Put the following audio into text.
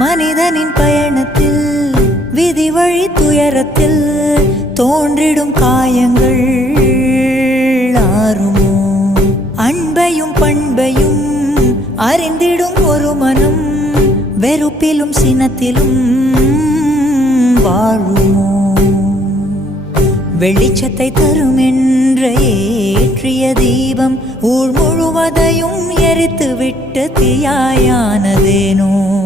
மனிதனின் பயணத்தில் விதி வழி துயரத்தில் தோன்றிடும் காயங்கள் ஆறுமோ? அன்பையும் பண்பையும் அறிந்திடும் ஒரு மனம் வெறுப்பிலும் சினத்திலும் வாழுமோ? வெளிச்சத்தை தரும் என்ற ஏற்றிய தீபம் ஊர் முழுவதையும் எரித்து விட்டு தீயாயானதேனோ?